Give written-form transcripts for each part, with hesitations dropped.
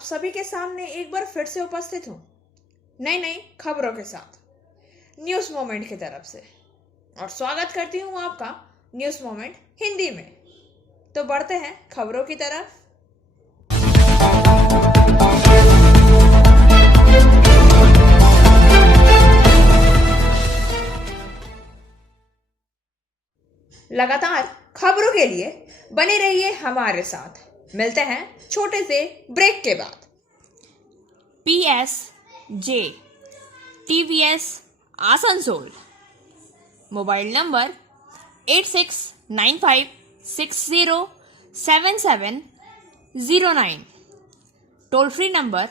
आप सभी के सामने एक बार फिर से उपस्थित हूँ नई नई खबरों के साथ न्यूज़ मोमेंट की तरफ से। और स्वागत करती हूँ आपका न्यूज़ मोमेंट हिंदी में। तो बढ़ते हैं खबरों की तरफ। लगातार खबरों के लिए बने रहिए हमारे साथ। मिलते हैं छोटे से ब्रेक के बाद। PSJ TVS Asansol mobile number 8695607709, toll free number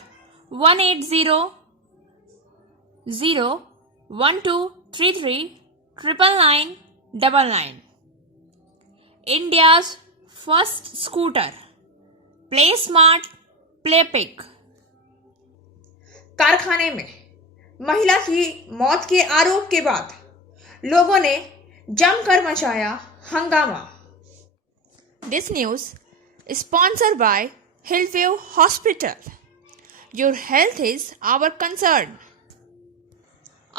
1800123399999। India's first scooter play smart play pick. कारखाने में महिला की मौत के आरोप के बाद लोगों ने जमकर मचाया हंगामा। This news sponsored by Hillview hospital. Your health is our concern.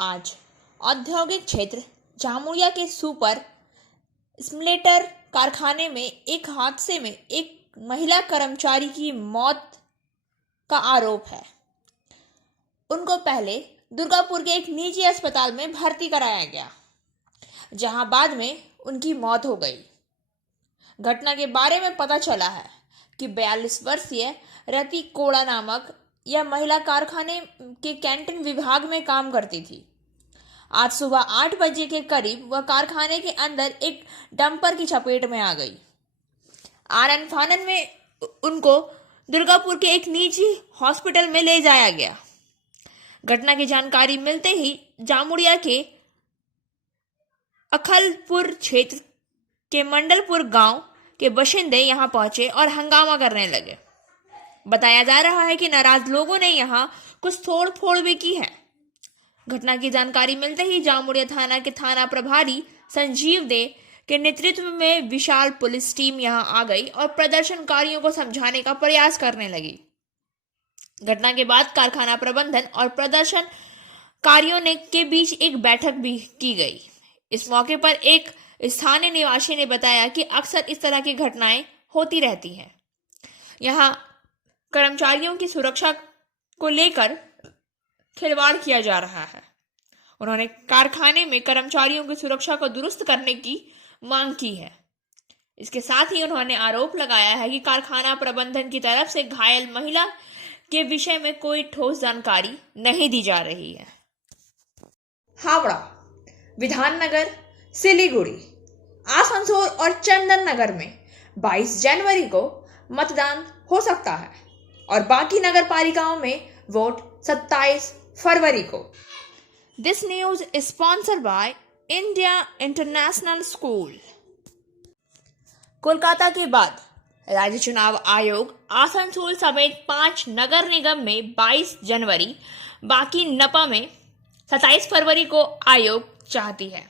आज औद्योगिक क्षेत्र जामुरिया के सुपर स्प्लिटर कारखाने में एक हादसे में एक महिला कर्मचारी की मौत का आरोप है। उनको पहले दुर्गापुर के एक निजी अस्पताल में भर्ती कराया गया, जहां बाद में उनकी मौत हो गई। घटना के बारे में पता चला है कि 42 वर्षीय रति कोड़ा नामक यह महिला कारखाने के कैंटीन विभाग में काम करती थी। आज सुबह 8 बजे के करीब वह कारखाने के अंदर एक डंपर की चपेट में आ गई। आनन फानन में उनको दुर्गापुर के एक निजी हॉस्पिटल में ले जाया गया। घटना की जानकारी मिलते ही जामुड़िया के अखलपुर क्षेत्र के मंडलपुर गांव के बाशिंदे यहां पहुंचे और हंगामा करने लगे। बताया जा रहा है कि नाराज लोगों ने यहां कुछ तोड़ फोड़ भी की है। घटना की जानकारी मिलते ही जामुड़िया थाना के थाना प्रभारी संजीव दे के नेतृत्व में विशाल पुलिस टीम यहां आ गई और प्रदर्शनकारियों को समझाने का प्रयास करने लगी। घटना के बाद कारखाना प्रबंधन और प्रदर्शनकारियों के बीच एक बैठक भी की गई। इस मौके पर एक स्थानीय निवासी ने बताया कि अक्सर इस तरह की घटनाएं होती रहती हैं। यहां कर्मचारियों की सुरक्षा को लेकर खिलवाड़ किया जा रहा है। उन्होंने कारखाने में कर्मचारियों की सुरक्षा को दुरुस्त करने की मांग की है। इसके साथ ही उन्होंने आरोप लगाया है कि कारखाना प्रबंधन की तरफ से घायल महिला के विषय में कोई ठोस जानकारी नहीं दी जा रही है। हावड़ा, विधाननगर, सिलीगुड़ी, आसनसोल और चंदन नगर में 22 जनवरी को मतदान हो सकता है और बाकी नगर पालिकाओं में वोट 27 फरवरी को। This news is sponsored by India international school. Kolkata के बाद राज्य चुनाव आयोग आसनसोल समेत 5 नगर निगम में 22 जनवरी, बाकी नपा में 27 फरवरी को आयोग चाहती है।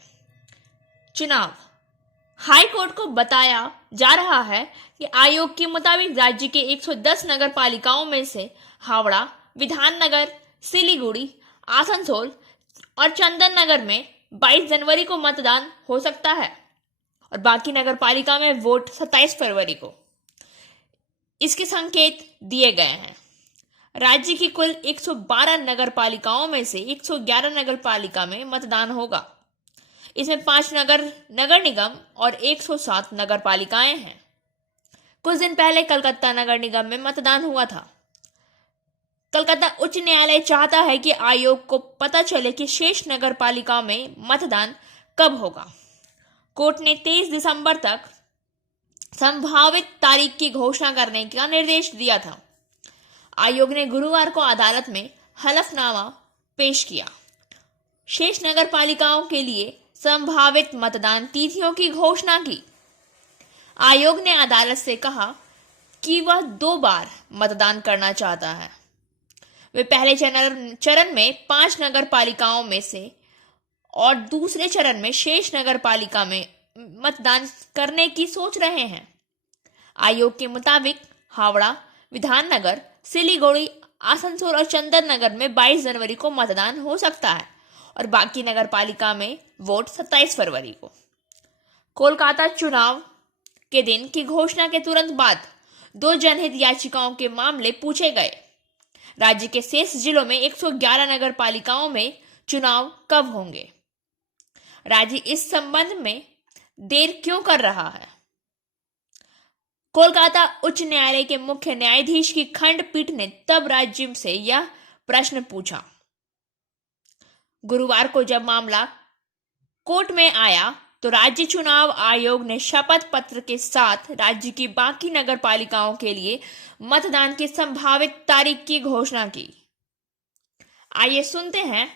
चुनाव हाई कोर्ट को बताया जा रहा है कि आयोग के मुताबिक राज्य के 110 नगर पालिकाओं में से हावड़ा, विधाननगर, सिलीगुड़ी, आसनसोल और चंदन नगर में 22 जनवरी को मतदान हो सकता है और बाकी नगर पालिका में वोट 27 फरवरी को। इसके संकेत दिए गए हैं। राज्य की कुल 112 नगर पालिकाओं में से 111 नगर पालिका में मतदान होगा। इसमें 5 नगर निगम और 107 नगर पालिकाएं हैं। कुछ दिन पहले कलकत्ता नगर निगम में मतदान हुआ था। कलकत्ता उच्च न्यायालय चाहता है कि आयोग को पता चले कि शेष नगर पालिका में मतदान कब होगा। कोर्ट ने 23 दिसंबर तक संभावित तारीख की घोषणा करने का निर्देश दिया था। आयोग ने गुरुवार को अदालत में हलफनामा पेश किया। शेष नगर पालिकाओं के लिए संभावित मतदान तिथियों की घोषणा की। आयोग ने अदालत से कहा कि वह 2 बार मतदान करना चाहता है। वे पहले चरण में 5 नगर पालिकाओं में से और दूसरे चरण में शेष नगर पालिका में मतदान करने की सोच रहे हैं। आयोग के मुताबिक हावड़ा, विधाननगर, सिलीगुड़ी, आसनसोल और चंदन नगर में 22 जनवरी को मतदान हो सकता है और बाकी नगर पालिका में वोट 27 फरवरी को। कोलकाता चुनाव के दिन की घोषणा के तुरंत बाद 2 जनहित याचिकाओं के मामले पूछे गए। राज्य के शेष जिलों में 111 नगर पालिकाओं में चुनाव कब होंगे? राज्य इस संबंध में देर क्यों कर रहा है? कोलकाता उच्च न्यायालय के मुख्य न्यायाधीश की खंडपीठ ने तब राज्य से यह प्रश्न पूछा। गुरुवार को जब मामला कोर्ट में आया तो राज्य चुनाव आयोग ने शपथ पत्र के साथ राज्य की बाकी नगर पालिकाओं के लिए मतदान की संभावित तारीख की घोषणा की। आइए सुनते हैं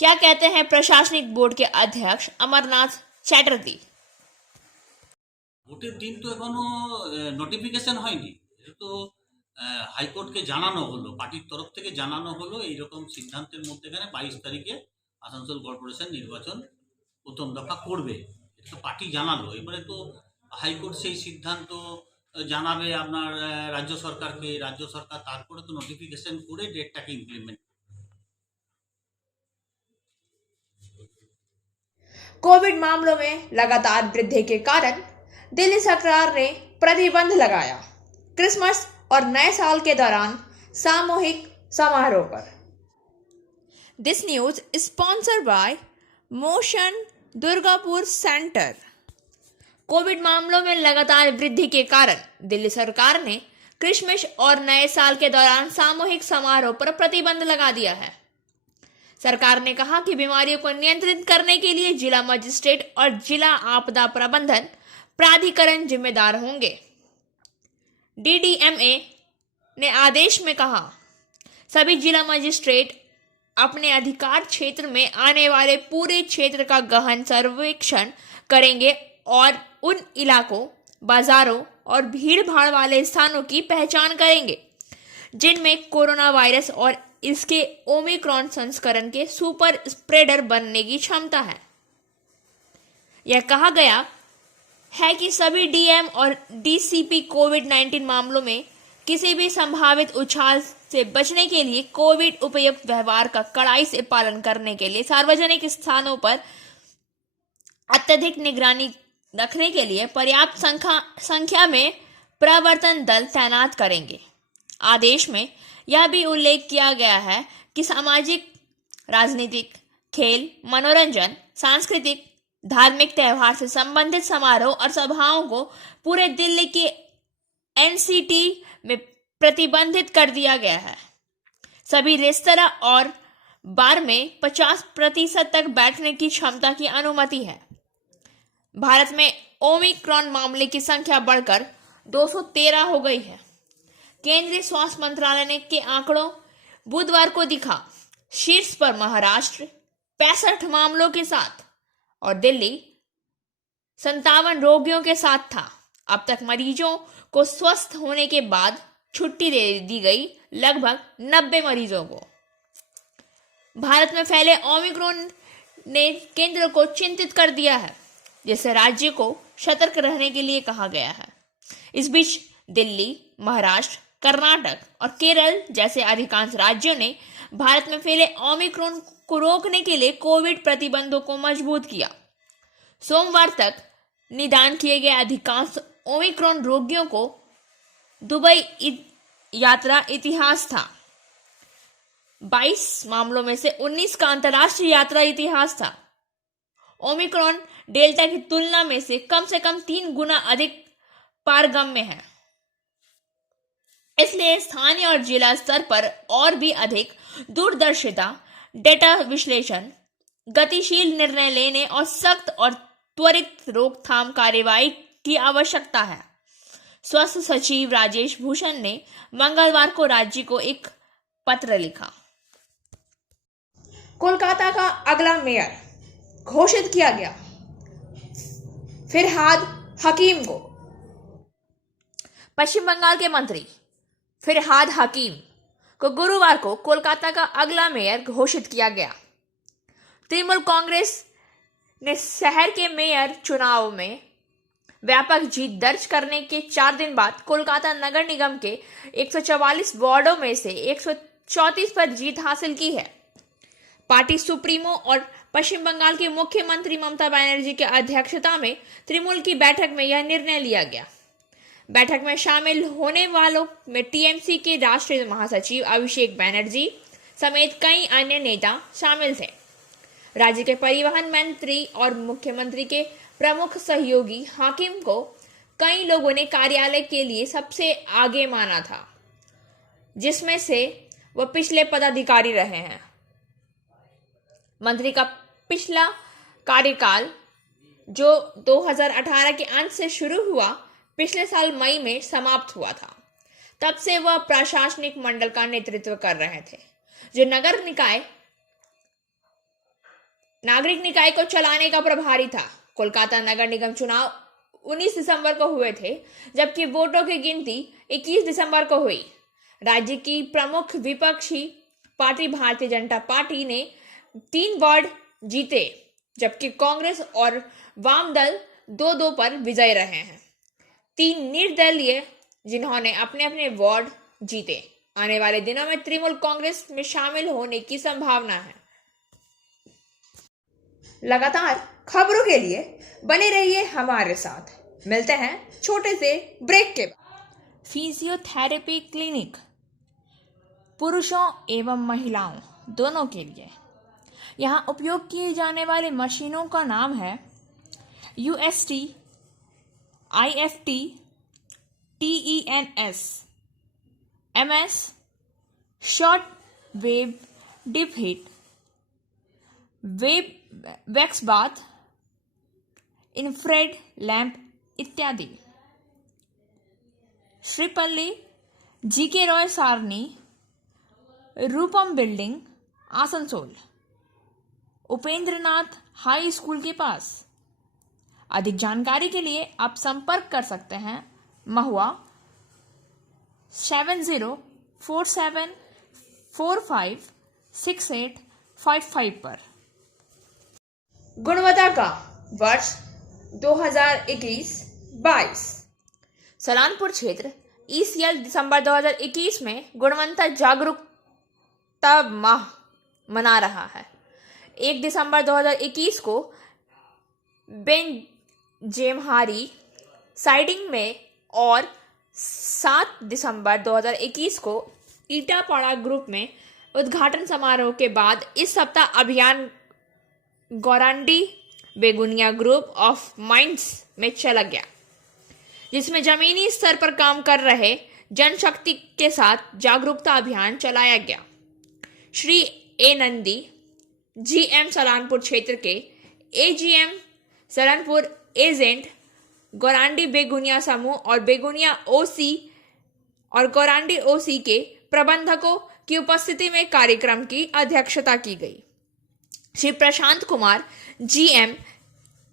क्या कहते हैं प्रशासनिक बोर्ड के अध्यक्ष अमरनाथ चैटर्जी। ভোটের দিন তো এখনো নোটিফিকেশন হয়নি। এটা তো হাইকোর্টকে জানানো হলো, পার্টির তরফ থেকে জানানো হলো এইরকম সিদ্ধান্তের মধ্যেখানে 22 তারিখে আসানসোল কর্পোরেশন নির্বাচন প্রথম দফা করবে। এটা তো পার্টি জানালো, এবারে তো হাইকোর্ট সেই সিদ্ধান্ত জানাবে আপনার রাজ্য সরকারকে, রাজ্য সরকার তারপরে তো নোটিফিকেশন করে ডেটটাকে ইমপ্লিমেন্ট। कोविड मामलों में लगातार वृद्धि के कारण दिल्ली सरकार ने प्रतिबंध लगाया क्रिसमस और नए साल के दौरान सामूहिक समारोह पर। This news is sponsored by motion Durgapur centre. Covid मामलों में लगातार वृद्धि के कारण दिल्ली सरकार ने क्रिसमस और नए साल के दौरान सामूहिक समारोह पर प्रतिबंध लगा दिया है। सरकार ने कहा कि बीमारियों को नियंत्रित करने के लिए जिला मजिस्ट्रेट और जिला आपदा प्रबंधन प्राधिकरण जिम्मेदार होंगे। डीडीएमए ने आदेश में कहा, सभी जिला मजिस्ट्रेट अपने अधिकार क्षेत्र में आने वाले पूरे क्षेत्र का गहन सर्वेक्षण करेंगे और उन इलाकों, बाजारों और भीड़ भाड़ वाले स्थानों की पहचान करेंगे जिनमें कोरोना वायरस और इसके ओमिक्रॉन संस्करण के सुपर स्प्रेडर बनने की क्षमता है। यह कहा गया है कि सभी डीएम और डीसीपी कोविड-19 मामलों में किसी भी संभावित उछाल से बचने के लिए कोविड उपयुक्त व्यवहार का कड़ाई से पालन करने के लिए सार्वजनिक स्थानों पर अत्यधिक निगरानी रखने के लिए पर्याप्त संख्या में प्रवर्तन दल तैनात करेंगे। आदेश में यह भी उल्लेख किया गया है कि सामाजिक, राजनीतिक, खेल, मनोरंजन, सांस्कृतिक, धार्मिक त्योहार से संबंधित समारोह और सभाओं को पूरे दिल्ली के एनसीटी में प्रतिबंधित कर दिया गया है। सभी रेस्तरां और बार में 50% तक बैठने की क्षमता की अनुमति है। भारत में ओमिक्रॉन मामले की संख्या बढ़कर 213 हो गई है। केंद्रीय स्वास्थ्य मंत्रालय के आंकड़ों बुधवार को दिखा, शीर्ष पर महाराष्ट्र 65 मामलों के साथ और दिल्ली 57 रोगियों के साथ था। अब तक मरीजों को स्वस्थ होने के बाद छुट्टी दे दी गई लगभग 90 मरीजों को। भारत में फैले ओमिक्रॉन ने केंद्र को चिंतित कर दिया है, जिससे राज्य को सतर्क रहने के लिए कहा गया है। इस बीच दिल्ली, महाराष्ट्र, कर्नाटक और केरल जैसे अधिकांश राज्यों ने भारत में फैले ओमिक्रॉन को रोकने के लिए कोविड प्रतिबंधों को मजबूत किया। सोमवार तक निदान किए गए अधिकांश ओमिक्रॉन रोगियों को दुबई यात्रा इतिहास था। 22 मामलों में से 19 का अंतर्राष्ट्रीय यात्रा इतिहास था। ओमिक्रॉन डेल्टा की तुलना में से कम 3 गुना अधिक पारगम्य है, इसलिए स्थानीय और जिला स्तर पर और भी अधिक दूरदर्शिता, डेटा विश्लेषण, गतिशील निर्णय लेने और सख्त और त्वरित रोकथाम कार्रवाई की आवश्यकता है। स्वास्थ्य सचिव राजेश भूषण ने मंगलवार को राज्य को एक पत्र लिखा। कोलकाता का अगला मेयर घोषित किया गया, फिरहाद हकीम को। पश्चिम बंगाल के मंत्री फिरहाद हकीम को गुरुवार को कोलकाता का अगला मेयर घोषित किया गया। तृणमूल कांग्रेस ने शहर के मेयर चुनाव में व्यापक जीत दर्ज करने के 4 दिन बाद कोलकाता नगर निगम के 144 वार्डों में से 134 पर जीत हासिल की है। पार्टी सुप्रीमो और पश्चिम बंगाल की मुख्यमंत्री ममता बनर्जी की अध्यक्षता में तृणमूल की बैठक में यह निर्णय लिया गया। बैठक में शामिल होने वालों में टीएमसी के राष्ट्रीय महासचिव अभिषेक बनर्जी समेत कई अन्य नेता शामिल थे। राज्य के परिवहन मंत्री और मुख्यमंत्री के प्रमुख सहयोगी हाकिम को कई लोगों ने कार्यालय के लिए सबसे आगे माना था, जिसमें से वह पिछले पदाधिकारी रहे हैं। मंत्री का पिछला कार्यकाल जो 2018 के अंत से शुरू हुआ, पिछले साल मई में समाप्त हुआ था। तब से वह प्रशासनिक मंडल का नेतृत्व कर रहे थे, जो नागरिक निकाय को चलाने का प्रभारी था। कोलकाता नगर निगम चुनाव 19 दिसंबर को हुए थे, जबकि वोटों की गिनती 21 दिसंबर को हुई। राज्य की प्रमुख विपक्षी पार्टी भारतीय जनता पार्टी ने 3 वार्ड जीते, जबकि कांग्रेस और वाम दल 2-2 पर विजयी रहे हैं। 3 निर्दलीय जिन्होंने अपने अपने वार्ड जीते। आने वाले दिनों में तृणमूल कांग्रेस में शामिल होने की संभावना है। लगातार खबरों के लिए बने रहिए हमारे साथ। मिलते हैं छोटे से ब्रेक के बाद। फिजियोथेरेपी क्लिनिक पुरुषों एवं महिलाओं दोनों के लिए। यहाँ उपयोग किए जाने वाले मशीनों का नाम है UST, IFT, TENS, MS, short wave deep heat, web wax bath, infrared lamp इत्यादि। Shripalli, GK Roy Sarani, Rupam building, Asansol, Upendranath high school के पास। अधिक जानकारी के लिए आप संपर्क कर सकते हैं महुआ 7047456855 पर। गुणवत्ता का वर्ष 2021-22। सलानपुर क्षेत्र ECL दिसंबर 2021 में गुणवत्ता जागरूकता माह मना रहा है। 1 दिसंबर 2021 को बेंजेमहारी साइडिंग में और 7 दिसंबर 2021 को ईटापाड़ा ग्रुप में उद्घाटन समारोह के बाद इस सप्ताह अभियान गौरांडी बेगुनिया ग्रुप ऑफ माइंस में चला गया, जिसमें जमीनी स्तर पर काम कर रहे जनशक्ति के साथ जागरूकता अभियान चलाया गया। श्री ए नंदी, GM सलानपुर क्षेत्र के AGM सलानपुर एजेंट गौरांडी बेगुनिया समूह और बेगुनिया OC और गौरांडी OC के प्रबंधकों की उपस्थिति में कार्यक्रम की अध्यक्षता की गई। श्री प्रशांत कुमार GM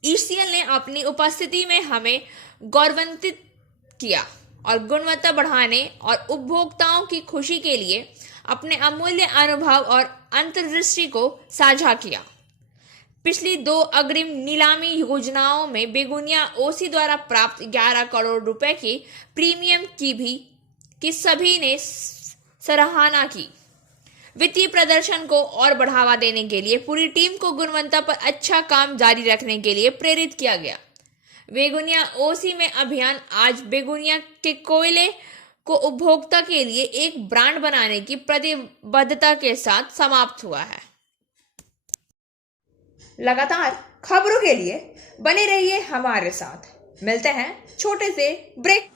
ECL ने अपनी उपस्थिति में हमें गौरवान्वित किया और गुणवत्ता बढ़ाने और उपभोक्ताओं की खुशी के लिए अपने अमूल्य अनुभव और अंतर्दृष्टि को साझा किया। पिछली 2 अग्रिम नीलामी योजनाओं में बेगुनिया OC द्वारा प्राप्त 11 करोड़ रुपए के प्रीमियम की सभी ने सराहना की। वित्तीय प्रदर्शन को और बढ़ावा देने के लिए पूरी टीम को गुणवत्ता पर अच्छा काम जारी रखने के लिए प्रेरित किया गया। बेगुनिया OC में अभियान आज बेगुनिया के कोयले को उपभोक्ता के लिए एक ब्रांड बनाने की प्रतिबद्धता के साथ समाप्त हुआ है। लगातार खबरों के लिए बने रहिए हमारे साथ। मिलते हैं छोटे से ब्रेक।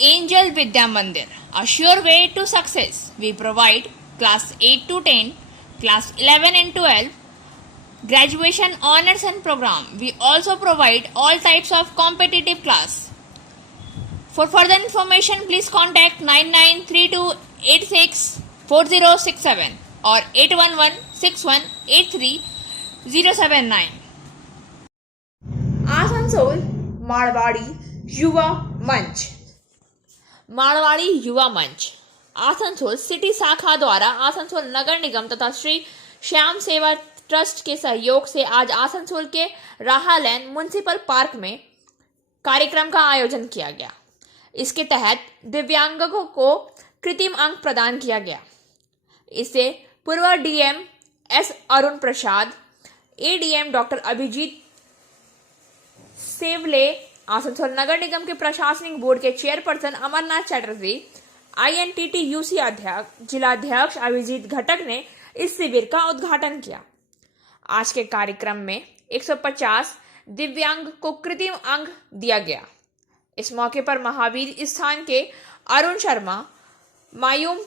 एंजल विद्या मंदिर, a sure way to success. We provide class 8 to 10, class 11 and 12, graduation honors and program. We also provide all types of competitive class. For further information, please contact 9932864067 or 8116183079. Asansol Marwari युवा मंच। मारवाड़ी युवा मंच Asansol city शाखा द्वारा आसनसोल नगर निगम तथा श्री श्याम सेवा trust के सहयोग से आज आसनसोल के राहा लैन म्युनिसिपल पार्क में कार्यक्रम का आयोजन किया गया। इसके तहत दिव्यांगों को कृत्रिम अंग प्रदान किया गया। इससे पूर्व डीएम एस अरुण प्रसाद, एडीएम डॉक्टर अभिजीत सेवले, आसनसोल नगर निगम के प्रशासनिक बोर्ड के चेयरपर्सन अमरनाथ चटर्जी, INTTUC अध्यक्ष जिलाध्यक्ष अभिजीत घटक ने इस शिविर का उद्घाटन किया। आज के कार्यक्रम में 150 दिव्यांग को कृत्रिम अंग दिया गया। इस मौके पर महावीर स्थान के अरुण शर्मा, मायूम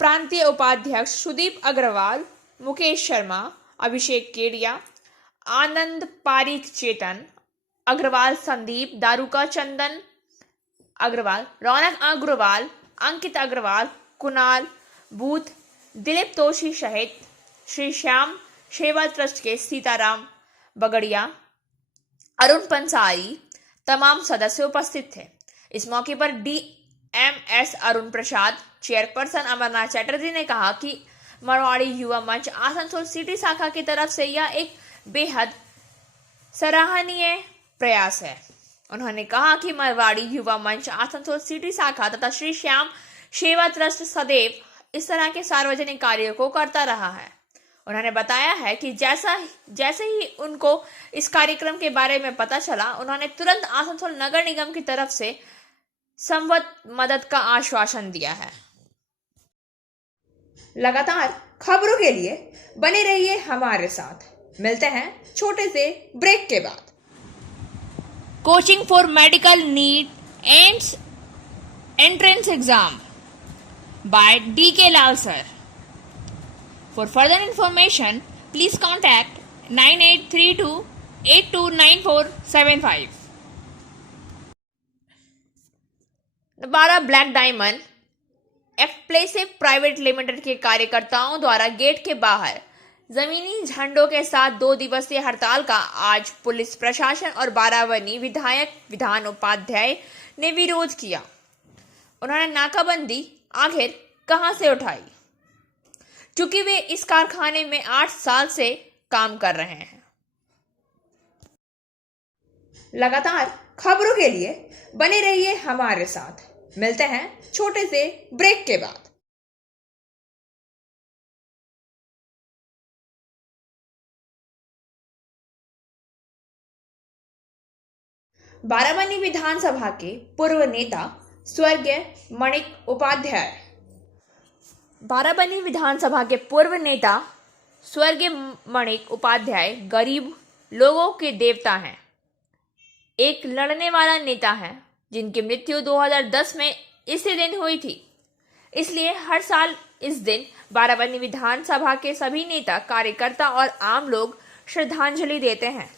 प्रांतीय उपाध्यक्ष सुदीप अग्रवाल, मुकेश शर्मा, अभिषेक केडिया, आनंद पारीक, चेतन अग्रवाल, संदीप दारुका, चंदन अग्रवाल, रौनक अग्रवाल, अंकित अग्रवाल, कुणाल बूथ, दिलीप तोशी सहित श्री श्याम सेवा ट्रस्ट के सीताराम बगड़िया, अरुण पंसारी तमाम सदस्य उपस्थित थे। इस मौके पर DMS अरुण प्रसाद, चेयरपर्सन अमरनाथ चटर्जी ने कहा कि मारवाड़ी युवा मंच आसनसोल सिटी शाखा की तरफ से यह एक बेहद सराहनीय प्रयास है। उन्होंने कहा कि मारवाड़ी युवा मंच आसनसोल सिटी शाखा तथा श्री श्याम सेवा ट्रस्ट सदैव इस तरह के सार्वजनिक कार्यों को करता रहा है। उन्होंने बताया है कि जैसे ही उनको इस कार्यक्रम के बारे में पता चला, उन्होंने तुरंत आसनसोल नगर निगम की तरफ से संवत मदद का आश्वासन दिया है। लगातार खबरों के लिए बने रहिए हमारे साथ। मिलते हैं छोटे से ब्रेक के बाद। Coaching for medical NEET and entrance exam by DK Lal sir. For further information, please contact 9832829475. Nabara black diamond explosive private limited के कार्यकर्ताओं द्वारा गेट के बाहर जमीनी झंडों के साथ 2 दिवसीय हड़ताल का आज पुलिस प्रशासन और बारावनी विधायक विधान उपाध्याय ने विरोध किया। उन्होंने नाकाबंदी आखिर कहां से उठाई, चूंकि वे इस कारखाने में 8 साल से काम कर रहे हैं। लगातार खबरों के लिए बने रहिए हमारे साथ। मिलते हैं छोटे से ब्रेक के बाद। बारावनी विधानसभा के पूर्व नेता स्वर्गीय मणिक उपाध्याय। बारावनी विधानसभा के पूर्व नेता स्वर्गीय मणिक उपाध्याय गरीब लोगों के देवता हैं। एक लड़ने वाला नेता है जिनकी मृत्यु 2010 में इसी दिन हुई थी। इसलिए हर साल इस दिन बारावनी विधानसभा के सभी नेता, कार्यकर्ता और आम लोग श्रद्धांजलि देते हैं।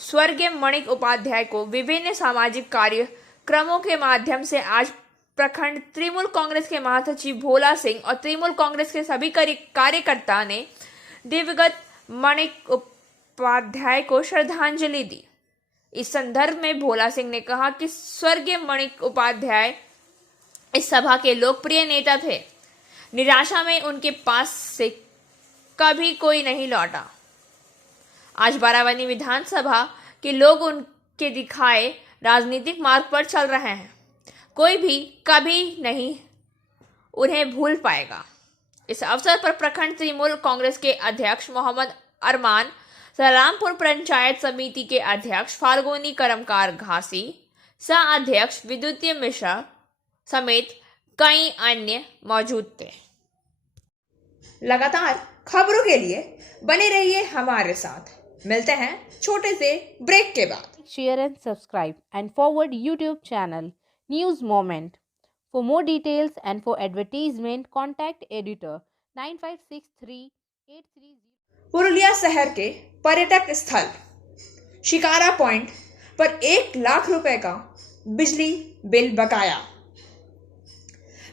स्वर्गीय मणिक उपाध्याय को विभिन्न सामाजिक कार्यक्रमों के माध्यम से आज प्रखंड तृणमूल कांग्रेस के महासचिव भोला सिंह और तृणमूल कांग्रेस के सभी कार्यकर्ता ने दिवंगत मणिक उपाध्याय को श्रद्धांजलि दी। इस संदर्भ में भोला सिंह ने कहा कि स्वर्गीय मणिक उपाध्याय इस सभा के लोकप्रिय नेता थे। निराशा में उनके पास से कभी कोई नहीं लौटा। आज बारावनी विधानसभा के लोग उनके दिखाए राजनीतिक मार्ग पर चल रहे हैं। कोई भी कभी नहीं उन्हें भूल पाएगा। इस अवसर पर प्रखंड तृणमूल कांग्रेस के अध्यक्ष मोहम्मद अरमान, सलामपुर पंचायत समिति के अध्यक्ष फाल्गुनी करमकार घासी, सह अध्यक्ष विद्युतीय मिश्रा समेत कई अन्य मौजूद थे। लगातार खबरों के लिए बने रहिए हमारे साथ। मिलते हैं छोटे से ब्रेक के बाद। Share and subscribe and forward YouTube channel News Moment. For more details and for advertisement, contact editor 956383. Purulia शहर के पर्यटक स्थल शिकारा पॉइंट पर 1 लाख रुपए का बिजली बिल बकाया।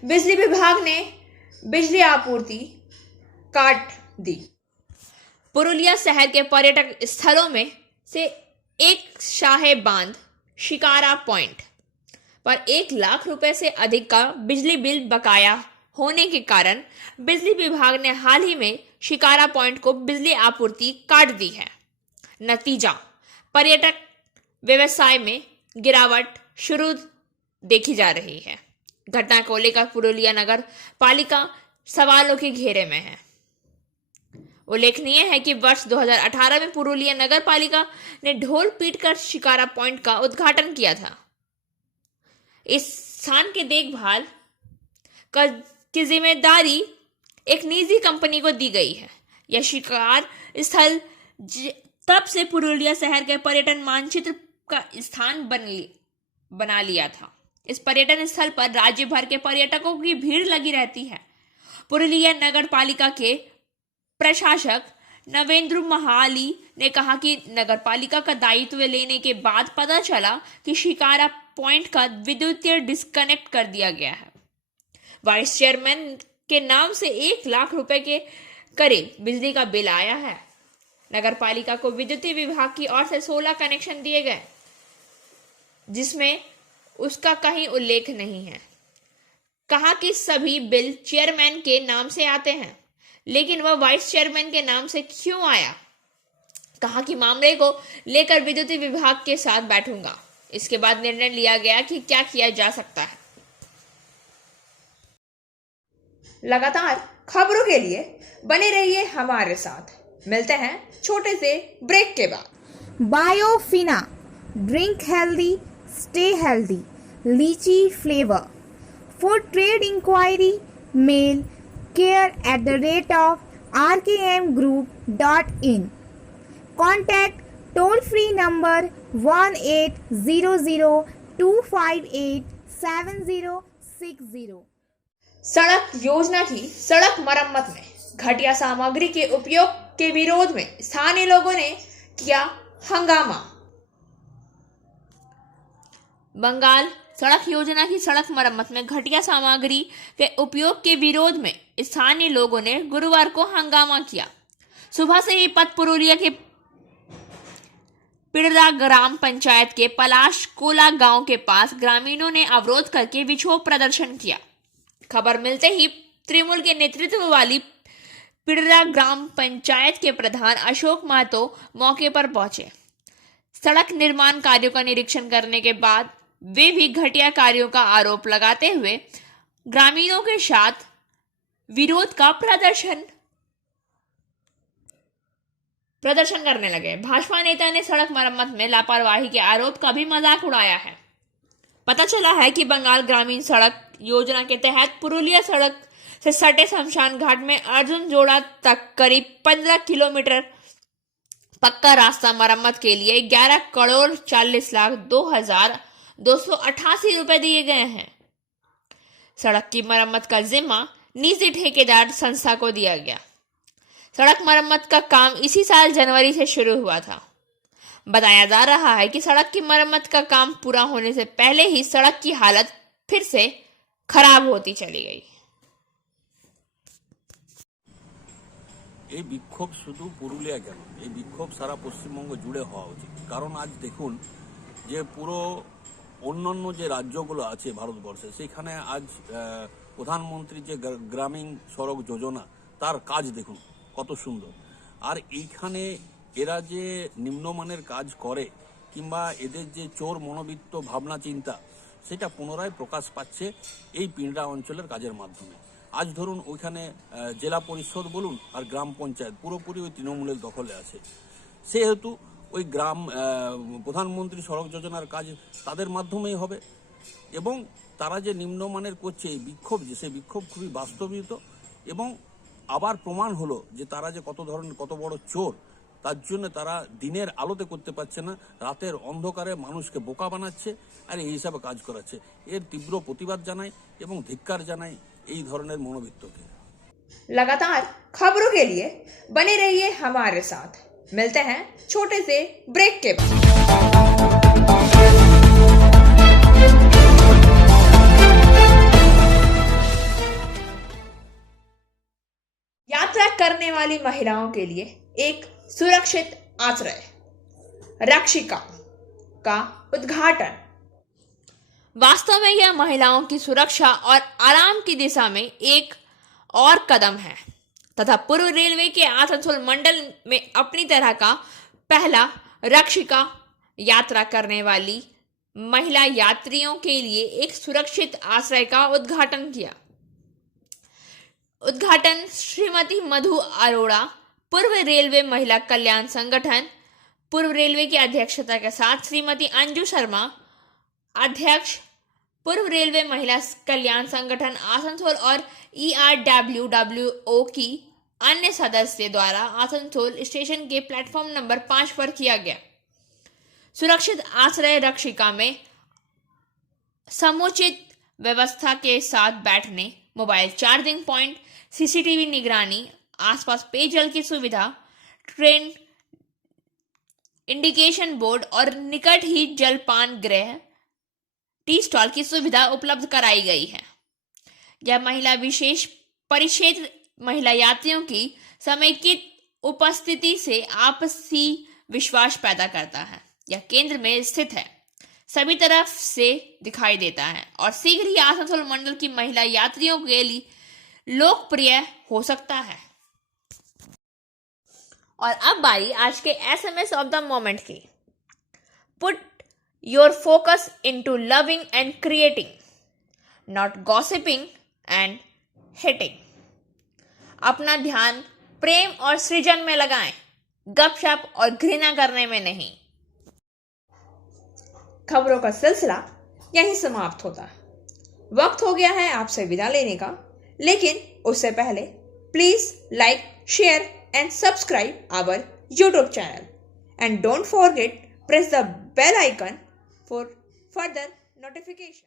बिजली विभाग ने बिजली आपूर्ति काट दी। पुरुलिया शहर के पर्यटक स्थलों में से एक शाहे बांध शिकारा पॉइंट पर 1 लाख रुपए से अधिक का बिजली बिल बकाया होने के कारण बिजली विभाग ने हाल ही में शिकारा पॉइंट को बिजली आपूर्ति काट दी है। नतीजा, पर्यटक व्यवसाय में गिरावट शुरू देखी जा रही है। घटना को लेकर पुरुलिया नगर पालिका सवालों के घेरे में है। उल्लेखनीय है कि वर्ष 2018 में पुरुलिया नगर पालिका ने ढोल पीटकर शिकारा पॉइंट का उद्घाटन किया था। इस स्थान के देखभाल की जिम्मेदारी एक निजी कंपनी को दी गई है। यह शिकार स्थल तब से पुरुलिया शहर के पर्यटन मानचित्र का स्थान बना लिया था। इस पर्यटन स्थल पर राज्य भर के पर्यटकों की भीड़ लगी रहती है। पुरुलिया नगर पालिका के प्रशासक नवेंद्र महाली ने कहा कि नगर पालिका का दायित्व लेने के बाद पता चला कि शिकारा पॉइंट का विद्युतीय डिस्कनेक्ट कर दिया गया है। वाइस चेयरमैन के नाम से 1 लाख रुपए के करीब बिजली का बिल आया है। नगर पालिका को विद्युत विभाग की ओर से 16 कनेक्शन दिए गए, जिसमें उसका कहीं उल्लेख नहीं है। कहा कि सभी बिल चेयरमैन के नाम से आते हैं, लेकिन वह वाइस चेयरमैन के नाम से क्यों आया। कहा कि मामले को लेकर विद्युत विभाग के साथ बैठूंगा, इसके बाद निर्णय लिया गया कि क्या किया जा सकता है। लगातार खबरों के लिए बने रहिए हमारे साथ। मिलते हैं छोटे से ब्रेक के बाद। Biofina, drink healthy, stay healthy. Lychee flavor. For trade inquiry, mail care@rkmgroup.in. Contact toll free number 1800-258-7060. सड़क योजना की सड़क मरम्मत में घटिया सामग्री के उपयोग के विरोध में स्थानीय लोगों ने किया हंगामा। बंगाल सड़क योजना की सड़क मरम्मत में घटिया सामग्री के उपयोग के विरोध में स्थानीय लोगों ने गुरुवार को हंगामा किया। सुबह से ही पथ पुरुलिया के पिड़रा ग्राम पंचायत के पलाश कोला गांव के पास ग्रामीणों ने अवरोध करके विक्षोभ प्रदर्शन किया। खबर मिलते ही तृणमूल के नेतृत्व वाली पिड़रा ग्राम पंचायत के प्रधान अशोक महतो मौके पर पहुंचे। सड़क निर्माण कार्यों का निरीक्षण करने के बाद वे भी घटिया कार्यों का आरोप लगाते हुए ग्रामीणों के साथ विरोध का प्रदर्शन करने लगे। भाजपा नेता ने सड़क मरम्मत में लापरवाही के आरोप का भी मजाक उड़ाया है। पता चला है कि बंगाल ग्रामीण सड़क योजना के तहत पुरुलिया सड़क से सटे शमशान घाट में अर्जुन जोड़ा तक करीब 15 किलोमीटर पक्का रास्ता मरम्मत के लिए 11,40,02,288 रुपए दिए गए हैं। सड़क की मरम्मत का जिम्मा निजी ठेकेदार संस्था को दिया गया। सड़क मरम्मत का काम इसी साल जनवरी से शुरू हुआ था। बताया जा रहा है कि सड़क की मरम्मत का काम पूरा होने से पहले ही सड़क की हालत फिर से खराब होती चली गई। এই বিক্ষোভ শুধু পুরুলিয়া কেন, এই বিক্ষোভ সারা পশ্চিমবঙ্গ জুড়ে হওয়া উচিত। কারণ আজ দেখুন যে পুরো অন্যান্য যে রাজ্যগুলো আছে ভারতবর্ষে, সেখানে আজ প্রধানমন্ত্রী যে গ্রামীণ সড়ক যোজনা তার কাজ দেখুন কত সুন্দর। আর এইখানে এরা যে নিম্নমানের কাজ করে কিংবা এদের যে চোর মনোবৃত্ত ভাবনা চিন্তা, সেটা পুনরায় প্রকাশ পাচ্ছে এই পিঁড়া অঞ্চলের কাজের মাধ্যমে। আজ ধরুন ওইখানে জেলা পরিষদ বলুন আর গ্রাম পঞ্চায়েত পুরোপুরি ওই তৃণমূলের দখলে আছে। সেহেতু ওই গ্রাম প্রধানমন্ত্রী সড়ক যোজনার কাজ তাদের মাধ্যমেই হবে এবং তারা যে নিম্নমানের করছে এই বিক্ষোভ, যে সেই বিক্ষোভ খুবই বাস্তবিত এবং আবার প্রমাণ হলো যে তারা যে কত বড় চোর। তার জন্য তারা দিনের আলোতে করতে পারছে না, রাতের অন্ধকারে মানুষকে বোকা বানাচ্ছে আর এই হিসাবে কাজ করাচ্ছে। এর তীব্র প্রতিবাদ জানাই এবং ধিক্কার জানাই এই ধরনের মনোবৃত্তকে। लगातार खबरों के लिए बने रहिए हमारे साथ। मिलते हैं छोटे से ब्रेक के बाद। यात्रा करने वाली महिलाओं के लिए एक सुरक्षित आश्रय रक्षिका का उद्घाटन। वास्तव में यह महिलाओं की सुरक्षा और आराम की दिशा में एक और कदम है तथा पूर्व रेलवे के आसनसोल मंडल में अपनी तरह का पहला रक्षिका यात्रा करने वाली महिला यात्रियों के लिए एक सुरक्षित आश्रय का उद्घाटन किया। उद्घाटन श्रीमती मधु अरोड़ा, पूर्व रेलवे महिला कल्याण संगठन पूर्व रेलवे की अध्यक्षता के साथ श्रीमती अंजू शर्मा, अध्यक्ष पूर्व रेलवे महिला कल्याण संगठन आसनसोल और ERWWO की अन्य सदस्य द्वारा आसनसोल स्टेशन के प्लेटफॉर्म नंबर 5 पर किया गया। सुरक्षित आश्रय रक्षिका में समुचित व्यवस्था के साथ बैठने, मोबाइल चार्जिंग पॉइंट, CCTV निगरानी, आसपास पेयजल की सुविधा, ट्रेन इंडिकेशन बोर्ड और निकट ही जलपान गृह, टी स्टॉल की सुविधा उपलब्ध कराई गई है। यह महिला विशेष परिक्षेत्र महिला यात्रियों की समेकित उपस्थिति से आपसी विश्वास पैदा करता है। यह केंद्र में स्थित है, सभी तरफ से दिखाई देता है और शीघ्र ही आसनसोल मंडल की महिला यात्रियों के लिए लोकप्रिय हो सकता है। और अब बारी आज के SMS ऑफ द मोमेंट की। Put your focus into loving and creating, not gossiping and hitting. अपना ध्यान प्रेम और सृजन में लगाएं, गपशप और घृणा करने में नहीं। खबरों का सिलसिला यहीं समाप्त होता है। वक्त हो गया है आपसे विदा लेने का, लेकिन उससे पहले please like, share and subscribe our YouTube channel and don't forget press the bell icon for further notification.